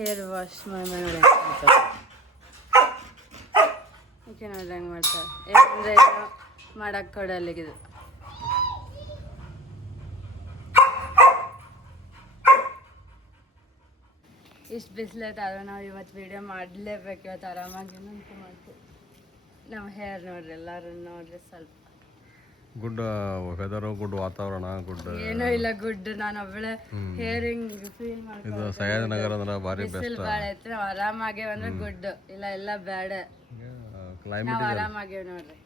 Hair wash ಮಾಡಿ okay ನೋಡಿ ಹೆಂಗೆ ಮಾಡ್ತಾರೆ ಏನಂದರೆ ಏನೋ ಮಾಡೋಕ್ಕೆ ಕೊಡಲ್ಲಿಗಿದು ಇಷ್ಟು ಬಿಸಿಲೈತೆ ಆದ್ರೆ ನಾವು ಇವತ್ತು ವೀಡಿಯೋ ಮಾಡಲೇಬೇಕು ಇವತ್ತು ಆರಾಮಾಗಿ ಅಂತ ಮಾಡ್ತೀವಿ ನಮ್ಮ ಹೇರ್ ನೋಡ್ರಿ ಎಲ್ಲರೂ ನೋಡ್ರಿ ಸ್ವಲ್ಪ ಗುಡ್ ವೆದರ್ ಗುಡ್ ವಾತಾವರಣ ಗುಡ್ ಏನೂ ಇಲ್ಲ ಗುಡ್ ನಾನು ಒಬ್ಬಳೆ ಹೇರ್ ಹಿಂಗ್ ಫೀಲ್ ಮಾಡ್ಕೊಂಡು ಇದು ಸಹ್ಯಾದ್ರಿ ನಗರ ಅಂದ್ರೆ ಭಾರಿ ಬಿಸಿಲು ಬೆಸ್ಟ್ ಭಾಳ ಐತೆ ನಾವು ಆರಾಮಾಗೇವ್ ಅಂದ್ರೆ ಗುಡ್ ಇಲ್ಲ ಎಲ್ಲ ಬ್ಯಾಡ ಕ್ಲೈಮೇಟ್ ನಾವು ಆರಾಮಾಗೇವ್ ನೋಡ್ರಿ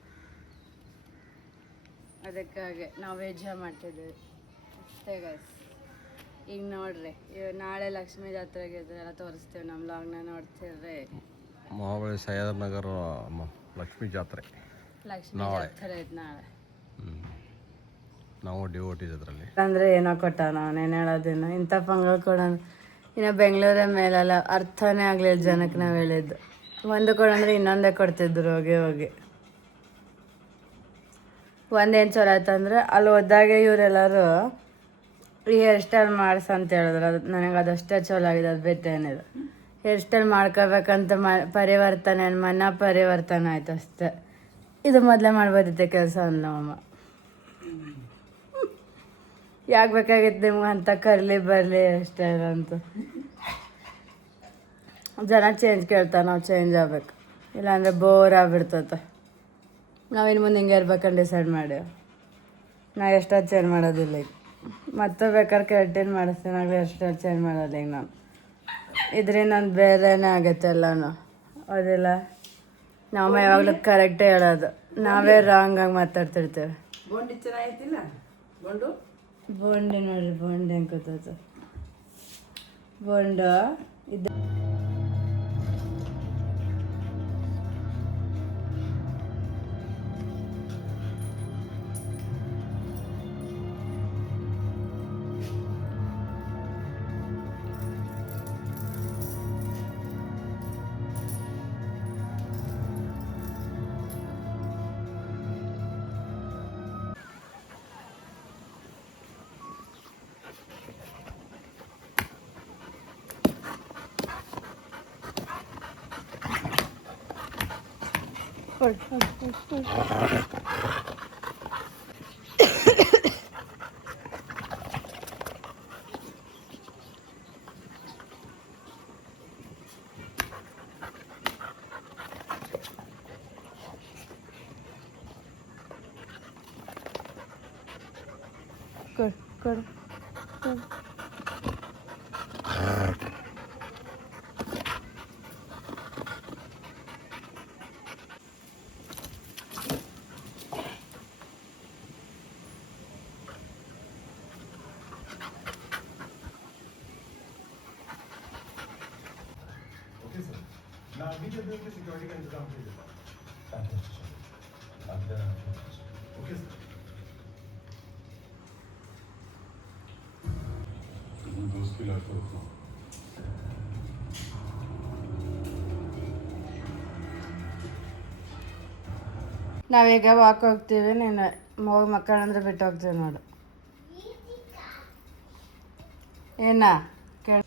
ಅದಕ್ಕಾಗಿ ನಾವು ವೆಜ್ ಮಾಡ್ತಿದ್ದೀವಿ ಅಷ್ಟೇ ಗೈಸ್ ಈಗ ನೋಡ್ರಿ ನಾಳೆ ಲಕ್ಷ್ಮೀ ಜಾತ್ರೆಗೆ ಇದೆಲ್ಲ ತೋರಿಸ್ತೀವಿ ನಮ್ಮ ಲಾಗ್ನ ನೋಡ್ತಿರ್ರಿ ಮಹಾಬಳಿ ಸಹ್ಯಾದ್ರಿ ನಗರ ಲಕ್ಷ್ಮೀ ಜಾತ್ರೆ ಲಕ್ಷ್ಮೀ ಜಾತ್ರೆ ಐತೆ ನಾಳೆ ನಾವು ಡಿವೋಟಿಸ್ ಅದರಲ್ಲಿ ಅಂದ್ರೆ ಏನೋ ಕೊಟ್ಟ ನಾನೇನು ಹೇಳೋದೇನು ಇಂಥ ಪಂಗಲ್ ಕೊಡ ಇನ್ನು ಬೆಂಗಳೂರ ಮೇಲೆಲ್ಲ ಅರ್ಥನೇ ಆಗಲಿಲ್ಲ ಜನಕ್ಕೆ ನಾವು ಹೇಳಿದ್ದು ಒಂದು ಕೊಡಂದ್ರೆ ಇನ್ನೊಂದೇ ಕೊಡ್ತಿದ್ರು ಹೋಗಿ ಹೋಗಿ ಒಂದೇನು ಚಲೋ ಆಯ್ತಂದ್ರೆ ಅಲ್ಲಿ ಹೋದಾಗೆ ಇವರೆಲ್ಲರೂ ಈ ಹೇರ್ ಸ್ಟೈಲ್ ಮಾಡಿಸ ಅಂತ ಹೇಳಿದ್ರು ಅದು ನನಗೆ ಅದಷ್ಟೇ ಚಲೋ ಆಗಿದೆ ಅದು ಬಿಟ್ಟು ಏನಿದೆ ಹೇರ್ ಸ್ಟೈಲ್ ಮಾಡ್ಕೋಬೇಕಂತ ಪರಿವರ್ತನೆ ಮನ ಪರಿವರ್ತನೆ ಆಯ್ತು ಅಷ್ಟೇ ಇದು ಮೊದಲೇ ಮಾಡ್ಬೋದಿತ್ತೆ ಕೆಲಸ ಅಂದ ನಮ್ಮಮ್ಮ ಯಾಕೆ ಬೇಕಾಗಿತ್ತು ನಿಮ್ಗೆ ಅಂತ ಕರ್ಲಿ ಬರಲಿ ಸ್ಟೈಲ್ ಅಂತ ಜನ ಚೇಂಜ್ ಕೇಳ್ತಾರೆ ನಾವು ಚೇಂಜ್ ಆಗ್ಬೇಕು ಇಲ್ಲಾಂದರೆ ಬೋರ್ ಆಗ್ಬಿಡ್ತೈತೆ ನಾವಿನ್ನು ಮುಂದೆ ಹಿಂಗೆ ಇರ್ಬೇಕಂತ ಡಿಸೈಡ್ ಮಾಡಿ ನಾ ಎಷ್ಟೊತ್ತು ಚೇಂಜ್ ಮಾಡೋದಿಲ್ಲ ಈಗ ಮತ್ತೆ ಬೇಕಾದ್ರೆ ಕೆರಟಿನ್ ಮಾಡಿಸ್ತೀನಿ ಆಗಲಿ ಎಷ್ಟೊತ್ತು ಚೇಂಜ್ ಮಾಡೋಲ್ಲ ಈಗ ನಾನು ಇದರಿಂದ ನಾನು ಬೇರೆನೇ ಆಗತ್ತೆ ಎಲ್ಲನೂ ಹೌದಿಲ್ಲ ನಾವು ಯಾವಾಗಲೂ ಕರೆಕ್ಟೇ ಹೇಳೋದು ನಾವೇ ರಾಂಗಾಗಿ ಮಾತಾಡ್ತಿರ್ತೇವೆ ಬೋಂಡಿ ನೋಡ್ರಿ ಬೋಂಡಿ ಹೆಂಗೆ ಕೂತೈತೆ ಬೋಂಡ ಇದು ಕೊಡು सिक्योरिटी का इंतजाम कीजिए ओके सर दोस्त की लाश को रखना ನಾವೀಗ ವಾಕ್ ಹೋಗ್ತೀವಿ ನೀನು ಹೋಗಿ ಮಕ್ಕಳಂದ್ರೆ ಬಿಟ್ಟು ಹೋಗ್ತೀವಿ ನೋಡು ಏನ ಕೇಳ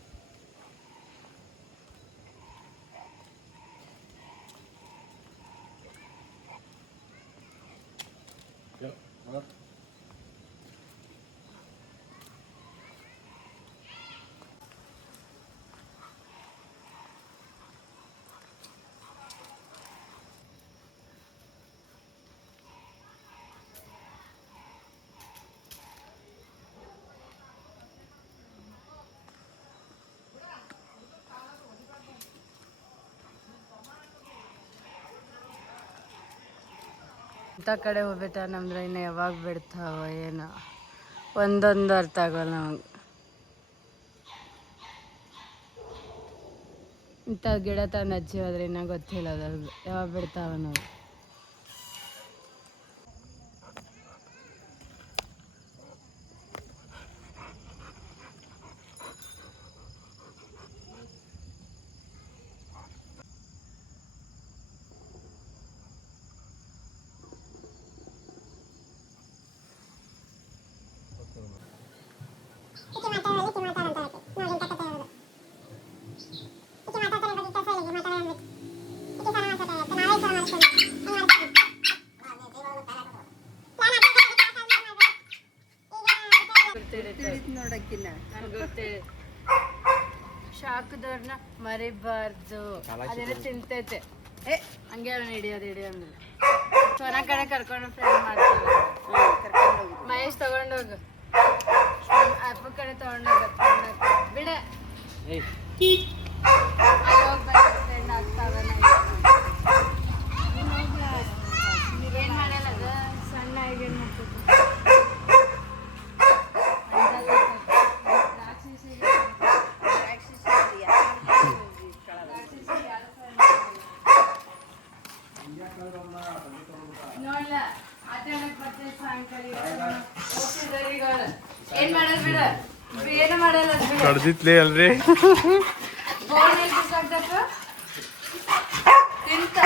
ಇಂಥ ಕಡೆ ಹೋಗ್ಬಿಟ್ಟ ನಮ್ದ್ರೆ ಇನ್ನು ಯಾವಾಗ ಬಿಡ್ತಾವ ಏನೋ ಒಂದೊಂದು ಅರ್ಥ ಆಗೋಲ್ಲ ನಮಗೆ ಇಂಥ ಗಿಡ ತಂದು ಹಚ್ಚಿ ಹೋದ್ರೆ ಇನ್ನೂ ಗೊತ್ತಿಲ್ಲ ಅದ್ರದ್ದು ಯಾವಾಗ ಬಿಡ್ತಾವ ನಾವು ನೋಡಕ್ಕಿನ್ನ ನನಗೆ ಗೊತ್ತೇ ಶಾಖದವ್ರನ್ನ ಮರಿಬಾರ್ದು ಅದೆಲ್ಲ ತಿಂತೈತೆ ಹಂಗೆ ಅವ್ನು ಹಿಡಿಯೋದು ಅಂದ್ರೆ ಸೋನ ಕಡೆ ಕರ್ಕೊಂಡು ಫ್ರೆಂಡ್ ಮಾಡ್ತೀವಿ ಮಹೇಶ್ ತಗೊಂಡೋಗು ಅಪ್ಪ ಕಡೆ ತಗೊಂಡೋಗ ಬಿಡ ಹೋಗ್ಬೇಕು ಫ್ರೆಂಡ್ ಆಗ್ತಾವ ಏನ್ ಮಾಡಲ್ಲ ಅದು ಸಣ್ಣ ಈಗ ಏನ್ ನೋಡ್ಲ ಆಟಕ್ಕೆ ಬರ್ತೇನೆ ಸಾಯಂಕಾಲ ಏನ್ ಮಾಡಲ್ ಬಿಡ ಏನು ಮಾಡಲ್ಲ ಕಡ್ದಿತ್ಲಿ ಅಲ್ರಿ ಬೋನ್ ಎಲ್ಲಿ ಬಿಸಾಕ್ಬೇಕು ತಿಂತ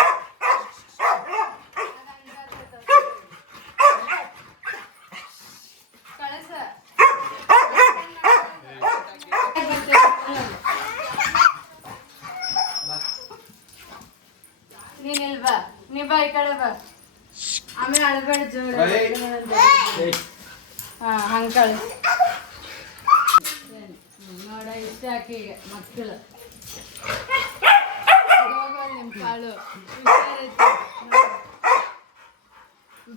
ಕಳಸ ನೀನ್ ಇಲ್ವಾ ನೀ ಬಾ ಈ ಕಡೆ ಬಾ ಆಮೇಲೆ ಅಳಬೇಡ ಜೋರ ಹಾ ಹಂಗ ಕಳಿಸ್ ನೋಡ ಇಷ್ಟ ಹಾಕಿ ಈಗ ಮಕ್ಕಳು ನಿಮ್ ಕಾಳು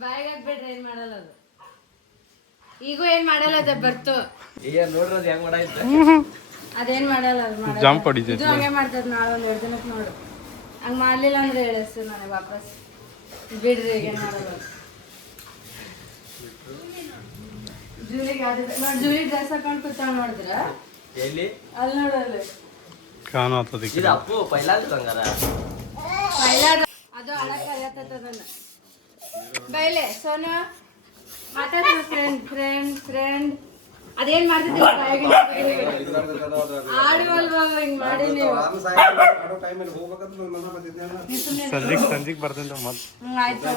ಬಾಯಿಗೆ ಹಾಕ್ಬಿಡ್ರಿ ಏನ್ ಮಾಡಲ್ಲ ಅದು ಈಗೂ ಏನ್ ಮಾಡಲ್ಲ ಅದ ಬರ್ತು ಅದೇನ್ ಮಾಡಲ್ಲ ಅದು ಮಾಡಲ್ಲ. ಜಂಪ್ ಹೊಡಿತೈತಿ. ಇದು ಹಂಗೆ ಮಾಡ್ತದ ನಾಳೆ ಒಂದ್ 2 ದಿನಕ್ಕೆ ನೋಡು ಹಂಗ ಮಾಡ್ಲಿಲ್ಲ ಅಂದ್ರೆ ಹೇಳಿಸ್ತು ನನಗೆ ವಾಪಸ್ ಬಿಡ್ರಿ ಈಗ ಏನ್ ಮಾಡಲ್ಲ ಜೂಲಿಗೆ ನೋಡಿ ಜೂಲಿ ಡ್ರೆಸ್ ಹಾಕೊಂಡು ಕೂತಾವ ನೋಡಿದ್ರ ಅಲ್ಲಿ ನೋಡಲ್ಲ ಕಾಣೋ ಆಗ್ತದೆ ಅದು ಅಳಕ್ ಕಲಿಯತ್ತದನ್ನ ಬೈಲೆ ಸೋನು ಮಾತಾಡ ಫ್ರೆಂಡ್ ಅದೇನ್ ಮಾಡ್ತಿದ್ದೀವಿ ಆಡುವಲ್ವ ಹಿಂಗ್ ಮಾಡಿ ನೀವು ಸಂಜಿಗೆ ಬರ್ತೇನೆ ಆಯ್ತು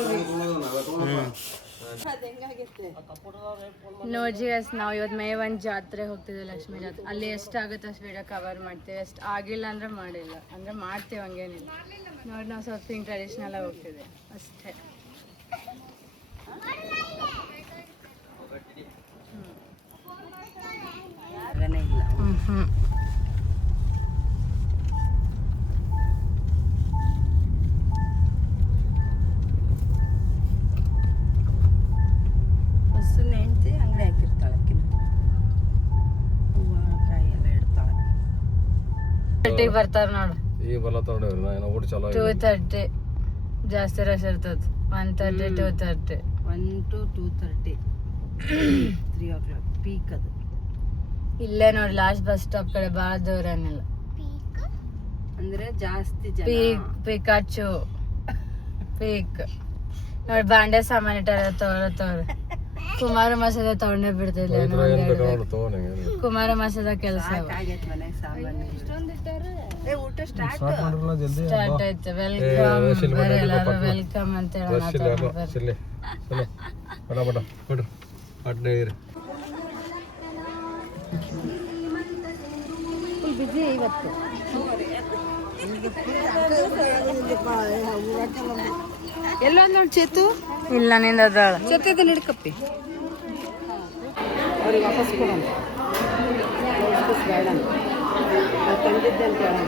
ನೋಡ್ರಿ ಅಸ್ ನಾವು ಇವತ್ತು ಮೇ 1 ಜಾತ್ರೆ ಹೋಗ್ತಿದ್ವಿ ಲಕ್ಷ್ಮೀ ಜಾತ್ರೆ ಅಲ್ಲಿ ಎಷ್ಟಾಗುತ್ತೆ ಅಷ್ಟು ವಿಡಿಯೋ ಕವರ್ ಮಾಡ್ತೀವಿ ಎಷ್ಟು ಆಗಿಲ್ಲ ಅಂದ್ರೆ ಮಾಡಿಲ್ಲ ಅಂದ್ರೆ ಮಾಡ್ತೀವಿ ಹಂಗೇನಿಲ್ಲ ನೋಡಿ ನಾವು ಸ್ವಲ್ಪ ಹಿಂಗೆ ಟ್ರೆಡಿಷ್ನಲ್ ಆಗಿ ಹೋಗ್ತಿದ್ವಿ ಅಷ್ಟೇ ಬರ್ತಾರ ನೋಡು ಈಗ ಬಲ್ಲ ತಗೊಂಡೇವ್ರಿ ನಾ ಏನೋ ಊಟ ಚಲೋ 2:30 ಜಾಸ್ತಿ ರಶ್ ಇರ್ತದ 1:30 2:30 1 to 2:30 3 o'clock ಪೀಕ್ ಅದು ಇಲ್ಲೇ ನೋಡಿ ಲಾಸ್ಟ್ ಬಸ್ ಸ್ಟಾಪ್ ಕಡೆ ಭಾಳ ದೂರ ಏನಿಲ್ಲ ಅಂದ್ರೆ ಜಾಸ್ತಿ ಜನ ಪಿಕಾಚು ಪೀಕ್ ನೋಡಿ ಬಾಂಡೆ ಸಾಮಾನು ಇಟ್ಟಾರ ತೋರ ಕುಮಾರ ಮಸದ ತಗೊಂಡೇ ಬಿಡ್ತಿಲ್ಲ ಕುಮಾರ ಮಸದ ಕೆಲಸ ಸ್ಟಾರ್ಟ್ ಆಯ್ತು ವೆಲ್ಕಮ್ ಬರ್ರಿ ಎಲ್ಲಾರು ವೆಲ್ಕಮ್ ಅಂತ ಹೇಳೋಣ ಬಿಜಿ ಇವತ್ತು ಎಲ್ಲ ನೋಡಿ ಚೇತು ಇಲ್ಲ ನಿಂದ ಅದಾಳ ಚೇತದ ನಡ್ಕಪ್ಪಿ ಅವ್ರಿಗೆ ವಾಪಸ್ ಕೊಡೋಣ ಬೇಡ ತಂದಿದ್ದೆ ಅಂತ ಹೇಳೋಣ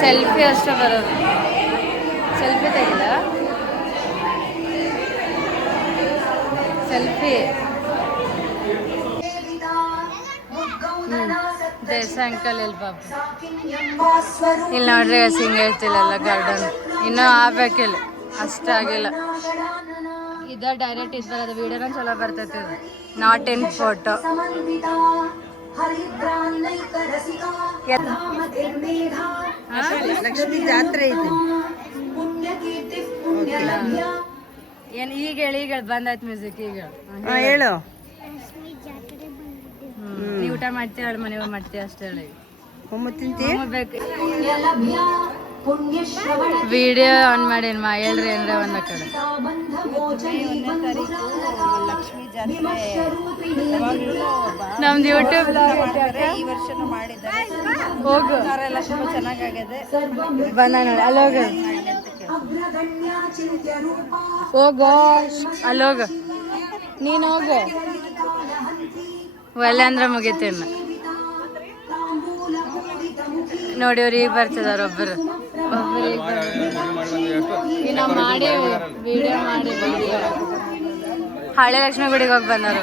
ಸೆಲ್ಫಿ ಅಷ್ಟೇ ಬರೋದು ಸೆಲ್ಫಿ ತೆಗಿಲ್ಲ ಸೆಲ್ಫಿ ದೇಸ ಅಂಕಲ್ ಇಲ್ಲಿ ಪಾಪ ಇಲ್ಲಿ ನೋಡ್ರಿ ಸಿಂಗ್ ಹೇಳ್ತಿಲ್ಲ ಗಾರ್ಡನ್ ಇನ್ನೂ ಆಗ್ಬೇಕಿಲ್ಲ ಅಷ್ಟಾಗಿಲ್ಲ ಇದ ಡೈರೆಕ್ಟ್ ಇದು ಬರೋದು ವಿಡಿಯೋನ ಚಲೋ ಬರ್ತೈತಿ ಇದು ನಾಟ್ ಇನ್ ಫೋಟೋ ಲಕ್ಷ್ಮೀ ಜಾತ್ರೆ ಐತಿ ಏನು ಈಗ ಹೇಳಿ ಈಗ ಹೇಳಿ ಬಂದಾಯ್ತು ಮ್ಯೂಸಿಕ್ ಈಗ ಹೇಳು. ನೀ ಊಟ ಮಾಡ್ತೀಯ ಅವಳು ಮನೆ ಮಾಡ್ತೀಯ ಅಷ್ಟೇ ಹೇಳಿ ತಿಂತಿ ವಿಡಿಯೋ ಆನ್ ಮಾಡಿ ಮಾ ಹೇಳ್ರಿ ಏನ್ರ ಒಂದ ಕಡೆ ನಮ್ದು ಯೂಟ್ಯೂಬ್ ಈ ವರ್ಷನೂ ಮಾಡಿದ್ದಾರೆ. ಹೋಗು ಎಲ್ಲ ತುಂಬಾ ಚೆನ್ನಾಗಾಗಿದೆ. ಬಂದ ನೋಡಿ ಅಲ್ಲೋಗ ಹೋಗೋ ಅಲ್ಲೋಗ ನೀನು ಹೋಗು ಒಳ್ಳೆ ಅಂದ್ರೆ ಮುಗಿತೇನೆ ನೋಡಿ ಅವ್ರು ಈಗ ಬರ್ತಿದಾರ ಒಬ್ಬರು ಇನ್ನ ಮಾಡಿ ವಿಡಿಯೋ ಮಾಡಿ ಹಳೆ ಲಕ್ಷ್ಮಿ ಗುಡಿಗೆ ಹೋಗಿ ಬಂದರು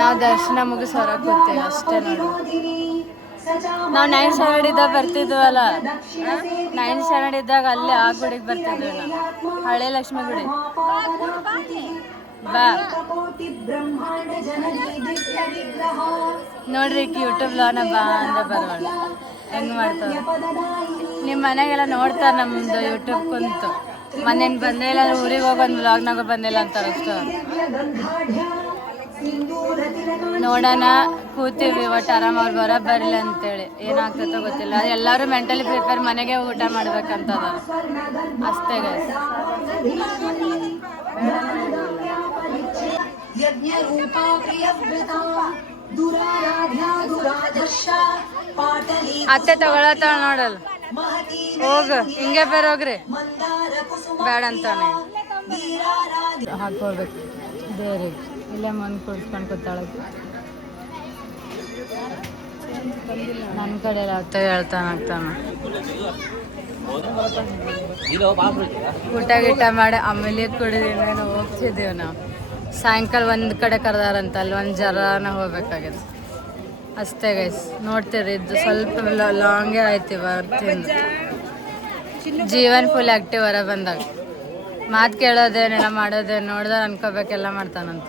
ನಾವು ದರ್ಶನ ಮುಗಿಸ್ ಹೊರಗೆ ಕೂತೇವೆ ಅಷ್ಟೇ ನೋಡಿ ನಾವು 9th ಸ್ಟ್ಯಾಂಡರ್ಡ್ ಇದ್ದಾಗ ಬರ್ತಿದ್ವಲ್ಲ 9th ಸ್ಟ್ಯಾಂಡರ್ಡ್ ಇದ್ದಾಗ ಅಲ್ಲೇ ಆ ಗುಡಿಗೆ ಬರ್ತಿದ್ವಿ ನಾವು ಹಳೆ ಲಕ್ಷ್ಮಿ ಗುಡಿ ಬಾ ನೋಡ್ರಿ ಯೂಟ್ಯೂಬ್ ಲಾನ ಬಾ ಅಂದ್ರೆ ಬರವಳ ಹೆಂಗ್ ಮಾಡ್ತಾವ ನಿಮ್ಮ ಮನೆಗೆಲ್ಲ ನೋಡ್ತಾರೆ ನಮ್ದು ಯೂಟ್ಯೂಬ್ ಕುಂತು ಮನೇನ್ ಬಂದೇ ಇಲ್ಲ ಊರಿಗೆ ಹೋಗಿ ಒಂದು ವ್ಲಾಗ್ನಾಗ ಬಂದಿಲ್ಲ ಅಂತಾರ ಅಷ್ಟು ನೋಡೋಣ ಕೂತೀವಿ ಒಟ್ಟು ಆರಾಮ ಅವ್ರು ಬರ ಬರಲಿ ಅಂತೇಳಿ ಏನಾಗ್ತೈತೋ ಗೊತ್ತಿಲ್ಲ ಅದು ಎಲ್ಲರೂ ಮೆಂಟಲಿ ಪ್ರಿಪೇರ್ ಮನೆಗೆ ಊಟ ಮಾಡ್ಬೇಕಂತದ ಅಷ್ಟೇ ಗೈಸ್ ಅತ್ತೆ ತಗೊಳತ್ತಾಳ ನೋಡಲ್ಲ ಹೋಗ ಹಿಂಗೆ ಬೇರೆ ಹೋಗ್ರಿ ಬೇಡ ಅಂತಾನೆ ಹಾಕೊಳ್ಬೇಕು ದೇವ್ರಿಗೆ ಇಲ್ಲೇ ಮುಂದೆ ಕುಡಿಸ್ಕೊಂಡು ಕೂತಾಳಕ್ಕೆ ನನ್ನ ಕಡೆ ಎಲ್ಲ ಅತ್ತ ಹೇಳ್ತಾನ ಊಟ ಗೀಟ ಮಾಡಿ ಆಮೇಲೆ ಕುಡಿದೇನೇನು ಹೋಗ್ತಿದ್ದೀವಿ ನಾವು ಸಾಯಂಕಾಲ ಒಂದು ಕಡೆ ಕರೆದಾರಂತ ಅಲ್ಲಿ ಒಂದು ಜರಾನ ಹೋಗ್ಬೇಕಾಗಿದೆ ಅಷ್ಟೇ ಗೈಸ್ ನೋಡ್ತೀರಿ ಇದು ಸ್ವಲ್ಪ ಲಾಂಗೇ ಆಯ್ತು ಬರ್ತೀನಿ ಜೀವನ್ ಫುಲ್ ಆ್ಯಕ್ಟಿವ್ ಹೊರ ಬಂದಾಗ ಮಾತು ಕೇಳೋದೇನೆಲ್ಲ ಮಾಡೋದೇನು ನೋಡ್ದೆ ಅನ್ಕೋಬೇಕೆಲ್ಲ ಮಾಡ್ತಾನಂತ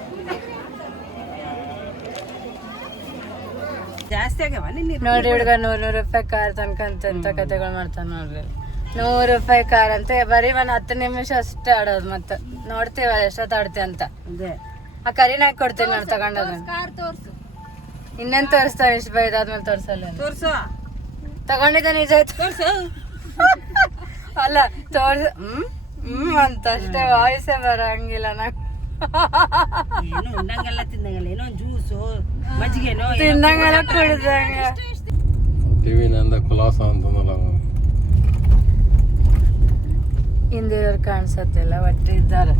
ಜಾಸ್ತಿ ಆಗ್ಯಾವ ನೋಡ್ರಿ ಹುಡುಗ 100 ರೂಪಾಯಿ ಕಾರ್ ತನ್ಕಂತ ಎಂತ ಕತೆಗಳು ಮಾಡ್ತಾನೆ ನೋಡ್ರಿ 100 ರೂಪಾಯಿ ಕಾರ್ ಅಂತ ಬರೀ ಒಂದು 10 ನಿಮಿಷ ಅಷ್ಟೇ ಆಡೋದು ಮತ್ತೆ ನೋಡ್ತೀವ ಎಷ್ಟೊತ್ತು ಆಡ್ತಿ ಅಂತ ಆ ಕರಿನ ಹಾಕಿ ಕೊಡ್ತೀನಿ ನಾನು ತಗೊಂಡೋದು ಇನ್ನೇನು ತೋರಿಸ್ತಾನೆ ಇಷ್ಟು ಬೈ ಇದಾದ್ಮೇಲೆ ತೋರಿಸಲ್ಲ ತಗೊಂಡಿದ್ದ ನಿಜ ಆಯ್ತು ಅಲ್ಲ ತೋರ್ಸ ಅಂತ ಅಷ್ಟೇ ವಾಯ್ಸೇ ಬರಂಗಿಲ್ಲ ನಂಗೆ ತಿನ್ನಂಗೆಲ್ಲ ಕುಡ್ದಂಗ ಟಿವಿ ನಂದ ಕುಲಾಸ ಅಂತಂದಲ್ಲ ಹಿಂದಿರೋರು ಕಾಣಿಸತ್ತಿಲ್ಲ ಒಟ್ಟು ಇದ್ದಾರೆ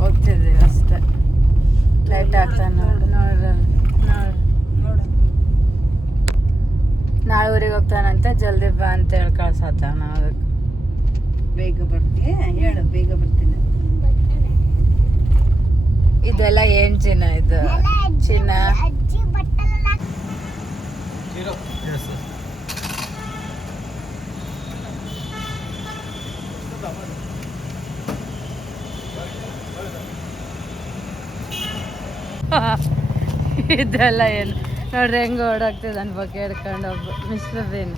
ಹೋಗ್ತಿದ್ದೀವಿ ಅಷ್ಟೇ ಲೈಟ್ ಆಗ್ತಾನೆ ನೋಡ್ರಿ ನಾಳೆ ಊರಿಗೆ ಹೋಗ್ತಾನಂತೆ ಜಲ್ದಿ ಬಾ ಅಂತ ಹೇಳಿ ಕಳ್ಸತ್ತ ನಾವು ಅದಕ್ಕೆ ಬೇಗ ಬರ್ತೀನಿ ಹೇಳು ಬೇಗ ಬರ್ತೀನಿ ಇದೆಲ್ಲ ಏನ್ ಚಿನ್ನ ಇದು ಚಿನ್ನ ಇದೆಲ್ಲ ಏನು ನೋಡ್ರಿ ಹೆಂಗ ಓಡಾಗ್ತದೆ ನನ್ನ ಬಗ್ಗೆ ಹಿಡ್ಕೊಂಡು ಒಬ್ಬ ಮಿಸ್ಟರ್ ಬೇನ್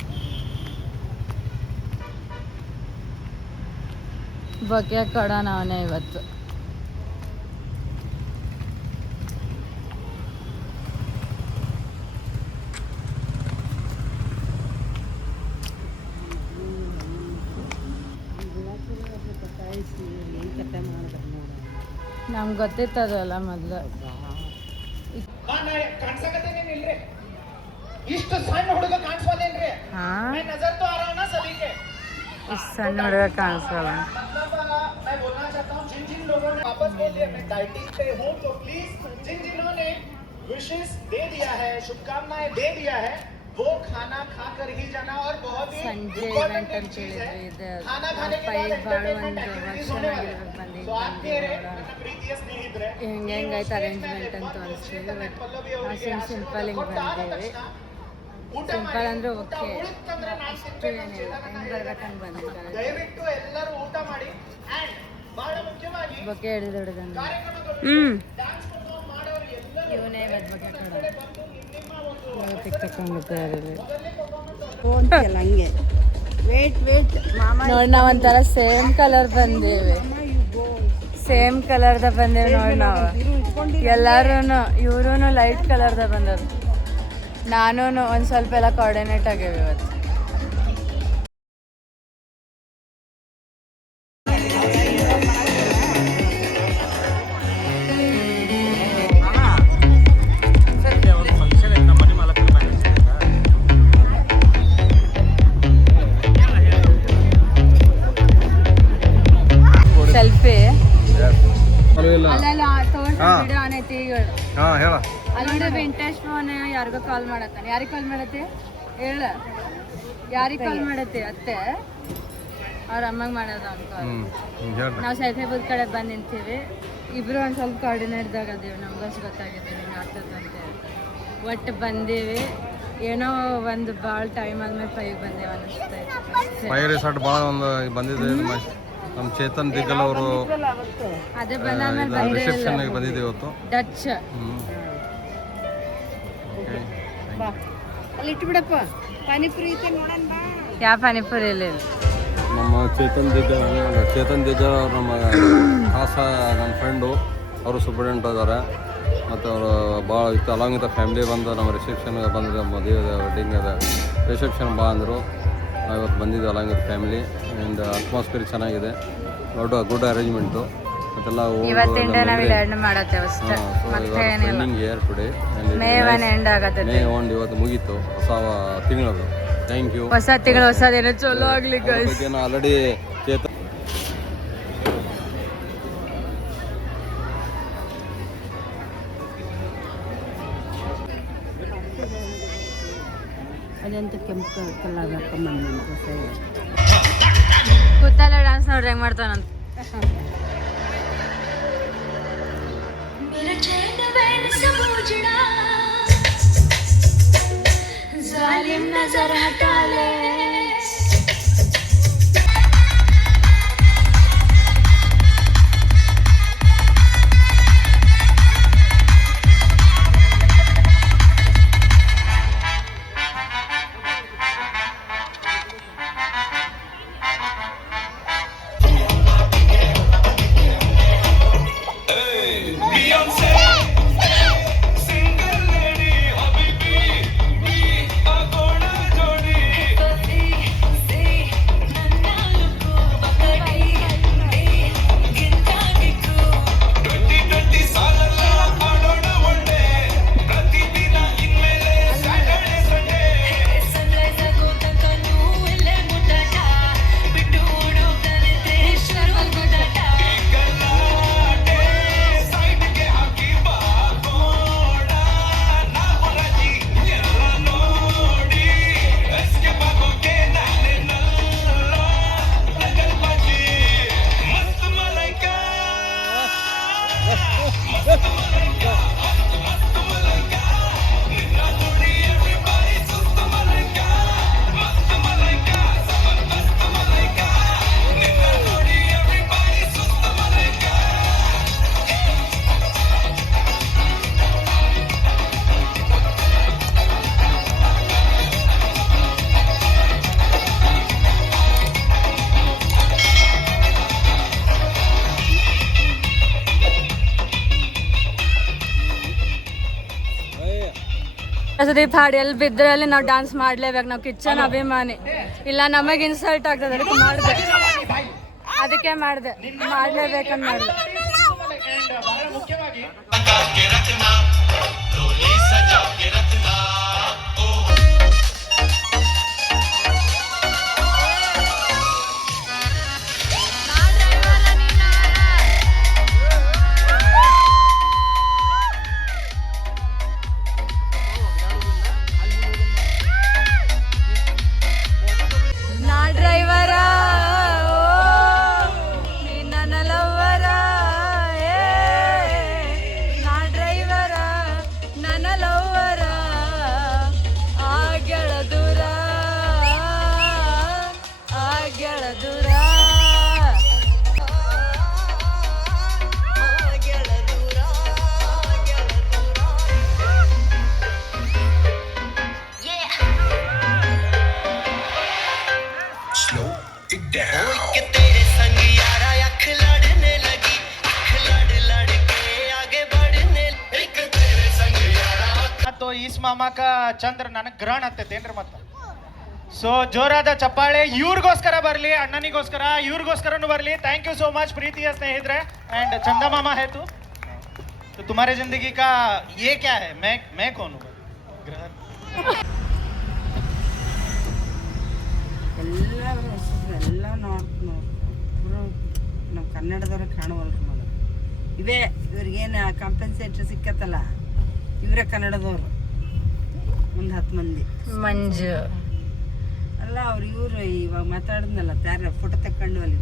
ಬೊಕ್ಕೆ ಕೊಡೋಣ ಅವನೇ ಇವತ್ತು ನಮ್ಗೆ ಗೊತ್ತಿತ್ತದಲ್ಲ ಮೊದಲು ಇಷ್ಟು ಸಣ್ಣ ಹುಡುಗ ಕಾಣಿಸೋದೇನ್ರಿ ಹಾಂ नजर तो आ रहा है ना सभी के ಇಷ್ಟು ಸಣ್ಣ ಹುಡುಗ ಕಾಣಿಸಲ್ಲ मैं बोलना चाहता हूँ जिन जिन लोगों ने वापस बोल दिया मैं डाइटिंग पे हूँ तो प्लीज जिन जिन्होंने विशेष दे दिया है शुभकामनाएं दे दिया है वो खाना खाकर ही जाना और बहुत ही ಸಂಜೆ इम्पोर्टेंट ಇವೆಂಟ್ एक चीज है ಇದೆ खाना खाने के बाद ಭಾಳ एंटरटेनमेंट ಒಂದು एक्टिविटीज ವರ್ಷ होने वाले हैं ಬಂದಿದ್ದು तो आपके रे ನನ್ನ ಪ್ರೀತಿಯ ಸ್ನೇಹಿತರೆ ಹೆಂಗಾಯ್ತು ಅರೇಂಜ್ಮೆಂಟ್ ಅಂತ ಅನಿಸ್ತೀವಿ ಬಟ್ ಸಿಂಪಲ್ ಹಿಂಗೆ ಬಂದೇವಿ ಸಿಂಪಲ್ ಅಂದ್ರೆ ಓಕೆ ಅಷ್ಟು ಏನಿಲ್ಲ ಹೆಂಗೆ ಬರ್ಬೇಕಂಗೆ ಬಂದಿದ್ದಾರೆ ದಯವಿಟ್ಟು ಎಲ್ಲರೂ ಊಟ ಮಾಡಿ ಅಂಡ್ ಬಹಳ ಮುಖ್ಯವಾಗಿ ಬೊಕ್ಕೆ ಹಿಡಿದು ಹುಡುಗಂದು ಡ್ಯಾನ್ಸ್ ಪರ್ಫಾರ್ಮ್ ಮಾಡೋರು ಎಲ್ಲರೂ ಇವನೇ ಇವತ್ತು ಬೊಕ್ಕೆ ಕೊಡೋದು ಪಿಕ್ ತಗೊಂಡ್ಬಿಡ್ತಾರೆ ಫೋನ್ ಹಂಗೆ ವೇಟ್ ಮಾಮ ನೋಡಿ ನಾವು ಒಂಥರ ಸೇಮ್ ಕಲರ್ ಬಂದೇವೆ, ಸೇಮ್ ಕಲರ್ದ ಬಂದೇವೆ ನೋಡಿ ನಾವು ಎಲ್ಲರೂ. ಇವ್ರೂ ಲೈಟ್ ಕಲರ್ದ ಬಂದರು, ನಾನು ಒಂದು ಸ್ವಲ್ಪ ಎಲ್ಲ ಕೋಆರ್ಡಿನೇಟ್ ಆಗೇವಿ ಇವತ್ತು. ಸೆಲ್ಫಿ ಅಲ್ಲೆಲ್ಲ ವಿಡಿಯೋ ಆನ್ ಐತಿ ಈಗ. ಹಾಂ ಹೇಳ. ಅಲ್ಲಿ ವಿಂಟೇಜ್ ಫೋನ್ ಯಾರಿಗೋ ಕಾಲ್ ಮಾಡತ್ತಾನ. ಯಾರಿಗೆ ಕಾಲ್ ಮಾಡತ್ತೆ ಹೇಳ, ಯಾರಿಗೆ ಕಾಲ್ ಮಾಡತ್ತೆ? ಅತ್ತೆ ಅವ್ರ ಅಮ್ಮಂಗೆ ಮಾಡೋದು ಅವ್ನ ಕಾಲ್. ನಾವು ಸೆಲ್ಫಿ ಬೂತ್ ಕಡೆ ಬಂದು ನಿಂತೀವಿ. ಇಬ್ರು ಒಂದು ಸ್ವಲ್ಪ ಕೋಆರ್ಡಿನೇಟ್ದಾಗ ಅದೇವಿ, ನಮ್ಗಷ್ಟು ಗೊತ್ತಾಗಿದೆ ಹಿಂಗೆ ಆಗ್ತದೆ ಅಂತೇಳಿ. ಒಟ್ಟು ಬಂದೀವಿ, ಏನೋ ಒಂದು ಭಾಳ ಟೈಮ್ ಆದ್ಮೇಲೆ 5 ಬಂದೇವೆ ಅನ್ನಿಸ್ತೈತೆ. 5 ರಿಸಾರ್ಟ್ ಭಾಳ ಒಂದು ಬಂದಿದೆ. ನಮ್ಮ ಚೇತನ್ ದಿಗ್ಗಲ್ ಅವರು ಅದೇ ಬಂದಾದ್ಮೇಲೆ ರಿಸೆಪ್ಷನ್ಗೆ ಬಂದಿದ್ದೀವಿ ಇವತ್ತು. ಡಚ್ ಅಲ್ಲಿ ಇಟ್ಬಿಡಪ್ಪ, ಪಾನಿಪುರಿ ಐತೆ ನೋಡೋಣ. ಯಾವ ಪಾನಿಪುರಿ ಇಲ್ಲ. ನಮ್ಮ ಚೇತನ್ ದಿಗ್ಗಲ್ ಅವರು ನಮ್ಮ ಖಾಸ ನನ್ನ ಫ್ರೆಂಡು, ಅವರು ಸೂಪರ್ಡೆಂಟ್ ಇದ್ದಾರೆ. ಮತ್ತು ಅವರು ಭಾಳ ಇತ್ತು ಅಲಾಂಗ್ ವಿತ್ ಫ್ಯಾಮಿಲಿ ಬಂದು ನಮ್ಮ ರಿಸೆಪ್ಷನ್ಗೆ ಬಂದಿದೆ. ಮದುವೆ ವೆಡ್ಡಿಂಗ್ ಅದ ರಿಸೆಪ್ಷನ್ ಬಾ ಅಂದರು. ನಾವು ಇವತ್ತು ಬಂದಿದ್ದು along with family. And atmosphere ಚೆನ್ನಾಗಿದೆ, ಗುಡ್ ಅರೇಂಜ್ಮೆಂಟು ಮತ್ತೆಲ್ಲ. ಮೇ 1 ಇವತ್ತು ಮುಗೀತು, ಹೊಸ ತಿಂಗಳದು. Thank you. ಹೊಸ ತಿಂಗಳು ಹೊಸದೇನೋ ಚಲೋ ಆಗ್ಲಿ ಗೈಸ್. ಆಲ್ರೆಡಿ ಚೇತನ್ ಅದಂತ ಕೆಂಪು ಕಲರ್ ಹಾಕೊಂಬಂದು ಕೂತಲ್ಲ ಡ್ಯಾನ್ಸ್ ನೋಡ್ರಿ ಹೆಂಗ್ ಮಾಡ್ತಾನಂತ. जालिम नजर हटा ले ಸುದೀಪ್ ಹಾಡು ಎಲ್ಲಿ ಬಿದ್ರಲ್ಲಿ ನಾವು ಡಾನ್ಸ್ ಮಾಡ್ಲೇಬೇಕು. ನಾವು ಕಿಚನ್ ಅಭಿಮಾನಿ, ಇಲ್ಲ ನಮಗೆ ಇನ್ಸಲ್ಟ್ ಆಗ್ತದೆ. ಅದಕ್ಕೆ ಮಾಡಿದೆ, ಮಾಡ್ಲೇಬೇಕಂತ ಮಾಡಿದೆ. ನನ್ನ ಲವ್ವರ ಬೋಸ್ ಮಾಮಾಕ ಚಂದ್ರ ನನಗೆ ಗ್ರಹಣ ಹತ್ತೈತೇನ್ರಿ ಮತ್ತೆ ಸೊ ಜೋರಾದ ಚಪ್ಪಾಳೆ ಇವ್ರಿಗೋಸ್ಕರ ಬರಲಿ, ಅಣ್ಣನಿಗೋಸ್ಕರ ಇವ್ರಿಗೋಸ್ಕರನೂ ಬರಲಿ. ಥ್ಯಾಂಕ್ ಯು ಸೋ ಮಚ್ ಪ್ರೀತಿಯ ಸ್ನೇಹಿತರೆ. एंड चंदा मामा है तू तो तुम्हारे जिंदगी का ये क्या है? मैं कौन हूँ? ग्रहण ಎಲ್ಲರೂ ಹೊಸಬ್ರು ಎಲ್ಲ ನೋಡ್ರು ನಮ್ಮ ಕನ್ನಡದವ್ರಿಗೆ ಕಾಣುವಲ್ರಿ ಮಗ. ಇವೇ ಇವ್ರಿಗೇನು ಕಾಂಪೆನ್ಸೇಟ್ರಿ ಸಿಕ್ಕತ್ತಲ್ಲ, ಇವರೇ ಕನ್ನಡದವ್ರು ಒಂದು 10 ಮಂದಿ. ಮಂಜು ಅಲ್ಲ ಅವ್ರು ಇವರು ಇವಾಗ ಮಾತಾಡಿದ್ನಲ್ಲ, ಯಾರ ಫೋಟೋ ತಕ್ಕೊಂಡು ಅಲ್ಲಿ